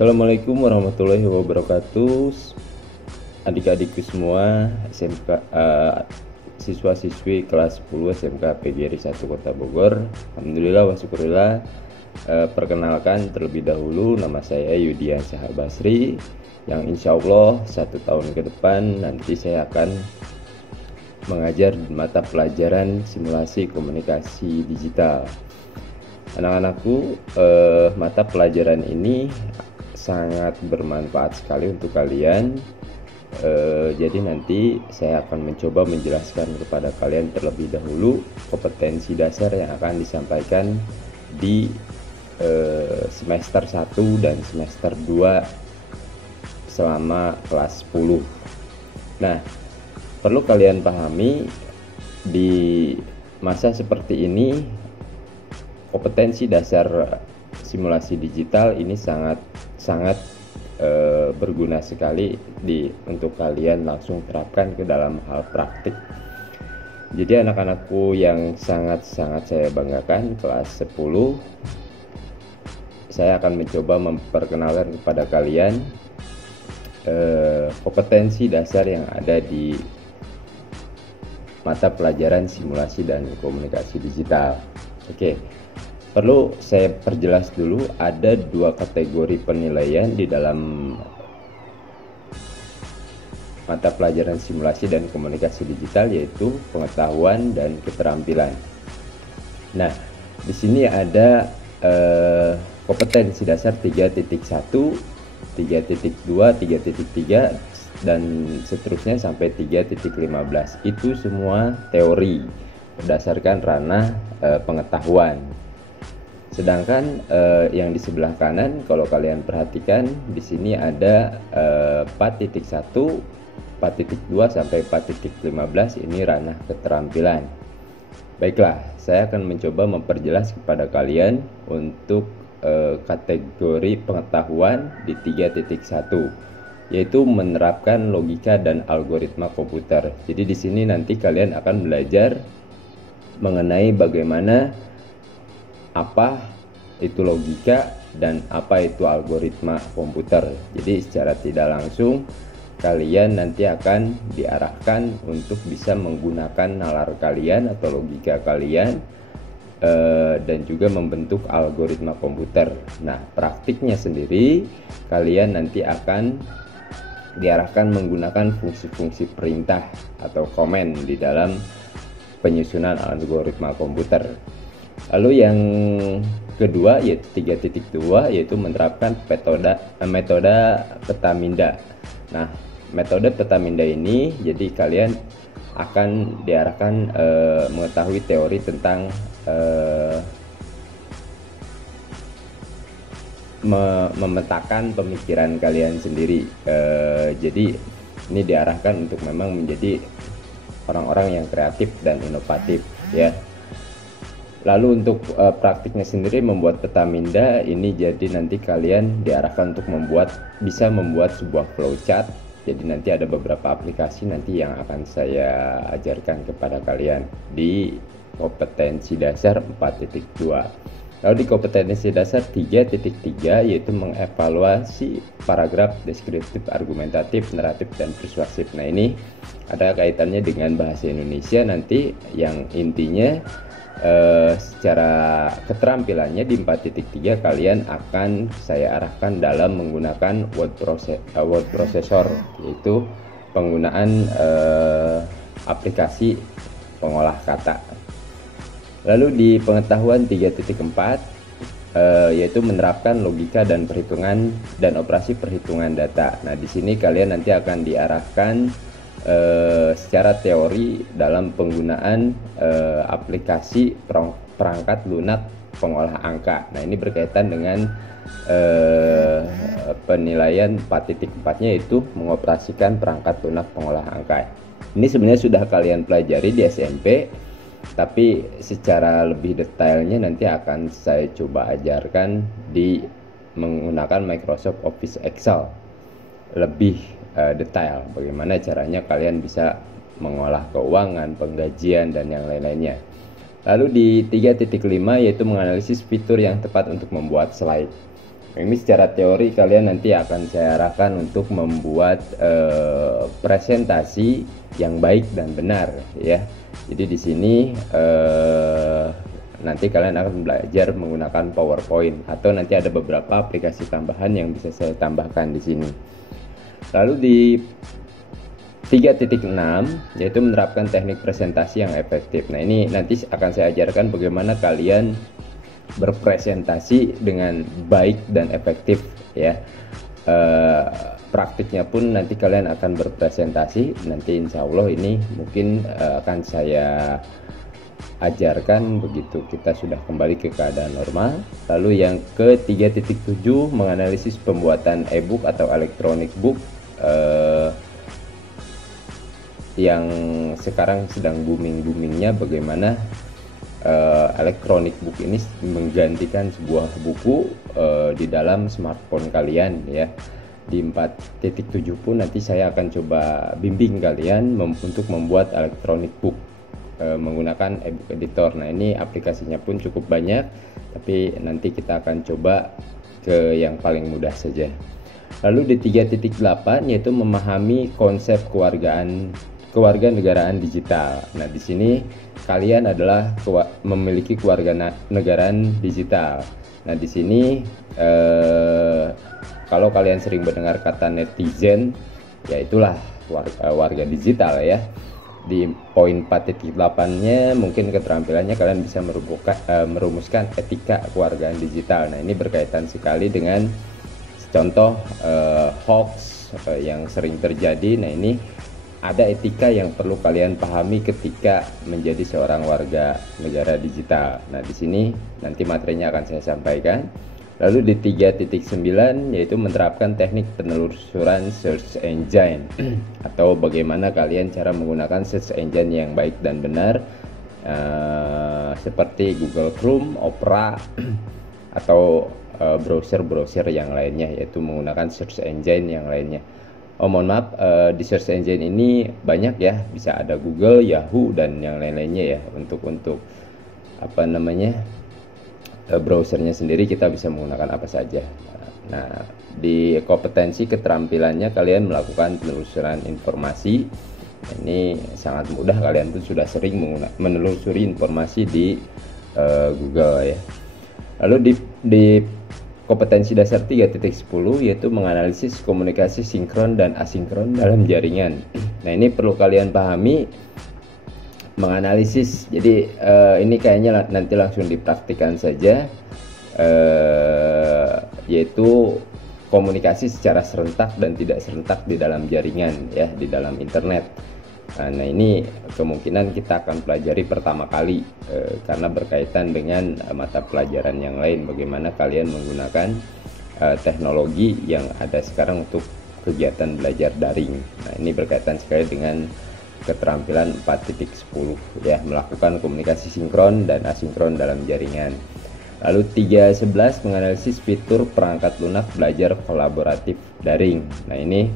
Assalamualaikum warahmatullahi wabarakatuh. Adik-adikku semua, SMK siswa-siswi kelas 10 SMK PGRI 1 Kota Bogor. Alhamdulillah wa syukurillah. Perkenalkan terlebih dahulu, nama saya Yudian Syahar Basri, yang insya Allah 1 tahun ke depan nanti saya akan mengajar mata pelajaran simulasi komunikasi digital. Anak-anakku, mata pelajaran ini sangat bermanfaat sekali untuk kalian. Jadi nanti saya akan mencoba menjelaskan kepada kalian terlebih dahulu kompetensi dasar yang akan disampaikan di semester 1 dan semester 2 selama kelas 10. Nah, perlu kalian pahami di masa seperti ini kompetensi dasar simulasi digital ini sangat berguna sekali untuk kalian langsung terapkan ke dalam hal praktik. Jadi anak-anakku yang sangat saya banggakan, kelas 10, saya akan mencoba memperkenalkan kepada kalian kompetensi dasar yang ada di mata pelajaran simulasi dan komunikasi digital. Oke. Perlu saya perjelas dulu, ada 2 kategori penilaian di dalam mata pelajaran simulasi dan komunikasi digital, yaitu pengetahuan dan keterampilan. Nah, di sini ada kompetensi dasar 3.1, 3.2, 3.3 dan seterusnya sampai 3.15. Itu semua teori berdasarkan ranah pengetahuan. Sedangkan yang di sebelah kanan, kalau kalian perhatikan, di sini ada 4.1, 4.2 sampai 4.15, ini ranah keterampilan. Baiklah, saya akan mencoba memperjelas kepada kalian untuk kategori pengetahuan di 3.1, yaitu menerapkan logika dan algoritma komputer. Jadi di sini nanti kalian akan belajar mengenai bagaimana apa itu logika dan apa itu algoritma komputer. Jadi secara tidak langsung kalian nanti akan diarahkan untuk bisa menggunakan nalar kalian atau logika kalian dan juga membentuk algoritma komputer. Nah, praktiknya sendiri kalian nanti akan diarahkan menggunakan fungsi-fungsi perintah atau komen di dalam penyusunan algoritma komputer. Lalu yang kedua yaitu 3.2, yaitu menerapkan metode Petaminda. Nah, metode Petaminda ini jadi kalian akan diarahkan mengetahui teori tentang memetakan pemikiran kalian sendiri. Jadi ini diarahkan untuk memang menjadi orang-orang yang kreatif dan inovatif, ya. Lalu untuk praktiknya sendiri membuat Petaminda ini, jadi nanti kalian diarahkan untuk bisa membuat sebuah flowchart. Jadi nanti ada beberapa aplikasi nanti yang akan saya ajarkan kepada kalian di kompetensi dasar 4.2. Lalu di kompetensi dasar 3.3, yaitu mengevaluasi paragraf deskriptif, argumentatif, naratif, dan persuasif. Nah, ini ada kaitannya dengan bahasa Indonesia nanti, yang intinya secara keterampilannya di 4.3 kalian akan saya arahkan dalam menggunakan word processor, yaitu penggunaan aplikasi pengolah kata. Lalu di pengetahuan 3.4 yaitu menerapkan logika dan perhitungan dan operasi perhitungan data. Nah, di sini kalian nanti akan diarahkan secara teori dalam penggunaan aplikasi perangkat lunak pengolah angka. Nah, ini berkaitan dengan penilaian 4.4-nya, yaitu mengoperasikan perangkat lunak pengolah angka. Ini sebenarnya sudah kalian pelajari di SMP, tapi secara lebih detailnya nanti akan saya coba ajarkan di menggunakan Microsoft Office Excel. Lebih detail bagaimana caranya kalian bisa mengolah keuangan, penggajian, dan yang lain-lainnya. Lalu di 3.5 yaitu menganalisis fitur yang tepat untuk membuat slide. Ini secara teori kalian nanti akan saya arahkan untuk membuat presentasi yang baik dan benar ya. Jadi di sini nanti kalian akan belajar menggunakan PowerPoint atau nanti ada beberapa aplikasi tambahan yang bisa saya tambahkan di sini. Lalu di 3.6 yaitu menerapkan teknik presentasi yang efektif. Nah, ini nanti akan saya ajarkan bagaimana kalian berpresentasi dengan baik dan efektif ya. Praktiknya pun nanti kalian akan berpresentasi, nanti insya Allah ini mungkin akan saya ajarkan begitu kita sudah kembali ke keadaan normal. Lalu yang ke 3.7 menganalisis pembuatan e-book atau electronic book yang sekarang sedang booming-boomingnya, bagaimana electronic book ini menggantikan sebuah buku di dalam smartphone kalian ya. Di 4.7 pun nanti saya akan coba bimbing kalian untuk membuat electronic book menggunakan ebook editor. Nah, ini aplikasinya pun cukup banyak, tapi nanti kita akan coba ke yang paling mudah saja. Lalu di 3.8 yaitu memahami konsep kewarganegaraan digital. Nah, di sini kalian adalah memiliki kewarganegaraan digital. Nah, di sini kalau kalian sering mendengar kata netizen, ya itulah warga digital ya. Di poin 4.8-nya mungkin keterampilannya kalian bisa merumuskan etika kewargaan digital. Nah, ini berkaitan sekali dengan contoh hoax yang sering terjadi. Nah, ini ada etika yang perlu kalian pahami ketika menjadi seorang warga negara digital. Nah, di sini nanti materinya akan saya sampaikan. Lalu di 3.9 yaitu menerapkan teknik penelusuran search engine atau bagaimana kalian cara menggunakan search engine yang baik dan benar seperti Google Chrome, Opera atau browser-browser yang lainnya, yaitu menggunakan search engine yang lainnya. Oh, mohon maaf, di search engine ini banyak ya, bisa ada Google, Yahoo dan yang lain-lainnya ya. Untuk apa namanya, browsernya sendiri kita bisa menggunakan apa saja. Nah, di kompetensi keterampilannya kalian melakukan penelusuran informasi. Ini sangat mudah, kalian pun sudah sering menelusuri informasi di Google ya. Lalu di kompetensi dasar 3.10 yaitu menganalisis komunikasi sinkron dan asinkron dalam jaringan. Nah, ini perlu kalian pahami menganalisis. Jadi ini kayaknya nanti langsung dipraktikkan saja, yaitu komunikasi secara serentak dan tidak serentak di dalam jaringan ya, di dalam internet. Nah, ini kemungkinan kita akan pelajari pertama kali karena berkaitan dengan mata pelajaran yang lain, bagaimana kalian menggunakan teknologi yang ada sekarang untuk kegiatan belajar daring. Nah, ini berkaitan sekali dengan keterampilan 4.10 ya, melakukan komunikasi sinkron dan asinkron dalam jaringan. Lalu 3.11 menganalisis fitur perangkat lunak belajar kolaboratif daring. Nah, ini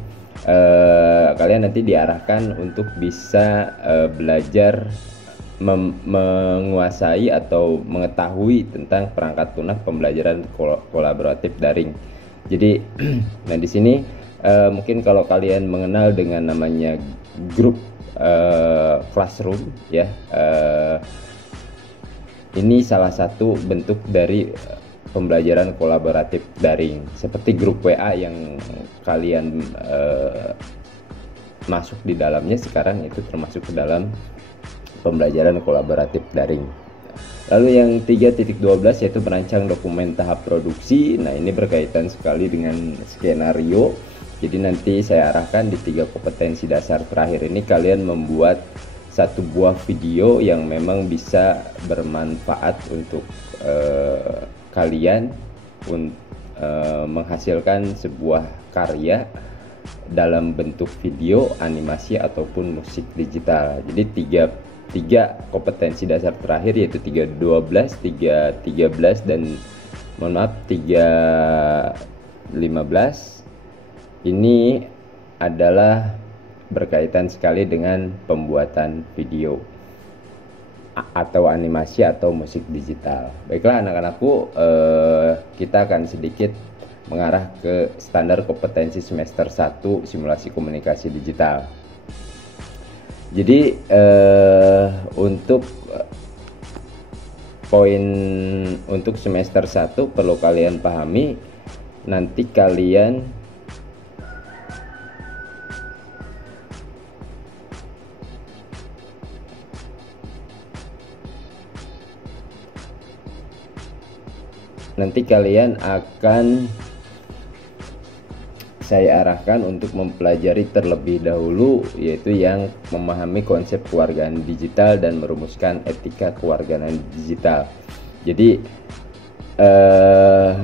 kalian nanti diarahkan untuk bisa belajar menguasai atau mengetahui tentang perangkat lunak pembelajaran kolaboratif daring. Jadi nah di sini mungkin kalau kalian mengenal dengan namanya grup classroom ya, ini salah satu bentuk dari pembelajaran kolaboratif daring, seperti grup WA yang kalian masuk di dalamnya sekarang, itu termasuk ke dalam pembelajaran kolaboratif daring. Lalu yang 3.12 yaitu merancang dokumen tahap produksi. Nah, ini berkaitan sekali dengan skenario. Jadi nanti saya arahkan di 3 kompetensi dasar terakhir ini kalian membuat satu buah video yang memang bisa bermanfaat untuk kalian menghasilkan sebuah karya dalam bentuk video, animasi ataupun musik digital. Jadi tiga kompetensi dasar terakhir yaitu 3.12, 3.13 dan mohon maaf 3.15 ini adalah berkaitan sekali dengan pembuatan video atau animasi atau musik digital. Baiklah anak-anakku, kita akan sedikit mengarah ke standar kompetensi semester 1 simulasi komunikasi digital. Jadi untuk poin untuk semester 1 perlu kalian pahami, nanti kalian akan saya arahkan untuk mempelajari terlebih dahulu, yaitu yang memahami konsep kewarganegaraan digital dan merumuskan etika kewarganegaraan digital. Jadi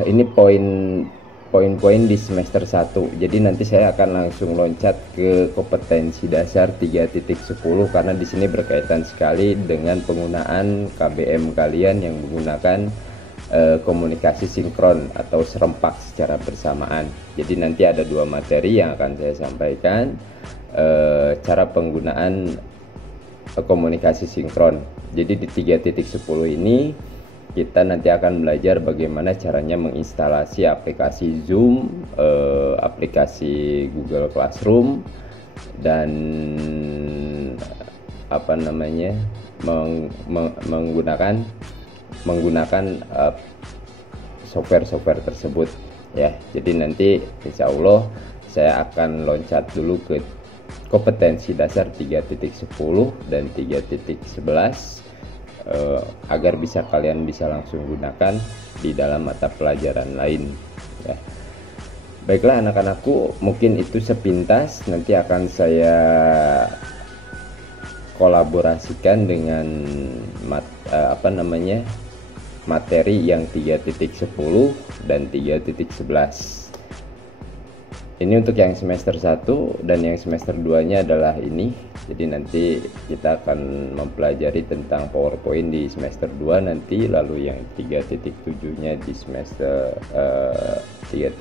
ini poin-poin di semester 1. Jadi nanti saya akan langsung loncat ke kompetensi dasar 3.10 karena di sini berkaitan sekali dengan penggunaan KBM kalian yang menggunakan komunikasi sinkron atau serempak secara bersamaan. Jadi nanti ada 2 materi yang akan saya sampaikan, cara penggunaan komunikasi sinkron. Jadi di 3.10 ini kita nanti akan belajar bagaimana caranya menginstalasi aplikasi Zoom, aplikasi Google Classroom, dan menggunakan software tersebut ya. Jadi nanti insya Allah saya akan loncat dulu ke kompetensi dasar 3.10 dan 3.11 agar kalian bisa langsung gunakan di dalam mata pelajaran lain ya. Baiklah anak-anakku, mungkin itu sepintas, nanti akan saya kolaborasikan dengan materi yang 3.10 dan 3.11. Ini untuk yang semester 1, dan yang semester 2 nya adalah ini. Jadi nanti kita akan mempelajari tentang PowerPoint di semester 2 nanti, lalu yang 3.7 nya di semester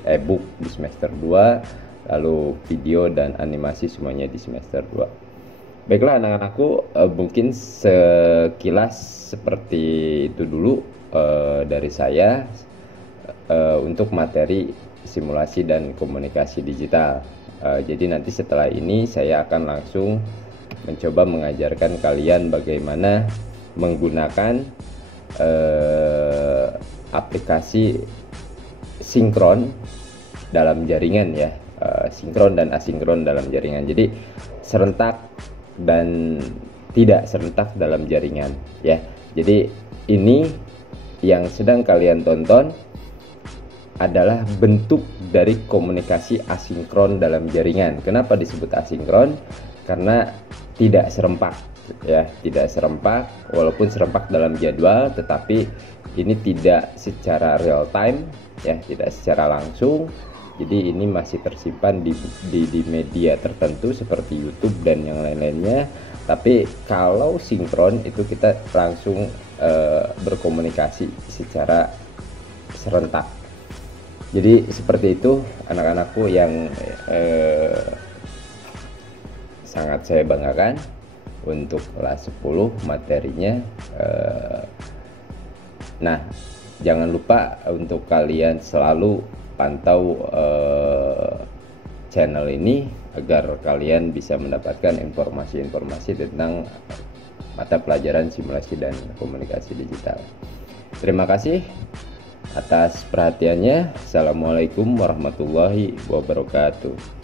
e-book di semester 2, lalu video dan animasi semuanya di semester 2. Baiklah anak-anakku, mungkin sekilas seperti itu dulu dari saya untuk materi simulasi dan komunikasi digital. Jadi nanti setelah ini saya akan langsung mencoba mengajarkan kalian bagaimana menggunakan aplikasi sinkron dalam jaringan ya, sinkron dan asinkron dalam jaringan. Jadi serentak dan tidak serentak dalam jaringan ya. Jadi ini yang sedang kalian tonton adalah bentuk dari komunikasi asinkron dalam jaringan. Kenapa disebut asinkron? Karena tidak serempak ya, tidak serempak, walaupun serempak dalam jadwal, tetapi ini tidak secara real time ya, tidak secara langsung. Jadi ini masih tersimpan di media tertentu seperti YouTube dan yang lain-lainnya. Tapi kalau sinkron itu kita langsung berkomunikasi secara serentak. Jadi seperti itu anak-anakku yang sangat saya banggakan untuk kelas 10 materinya. Nah, jangan lupa untuk kalian selalu pantau channel ini agar kalian bisa mendapatkan informasi-informasi tentang mata pelajaran simulasi dan komunikasi digital. Terima kasih atas perhatiannya. Assalamualaikum warahmatullahi wabarakatuh.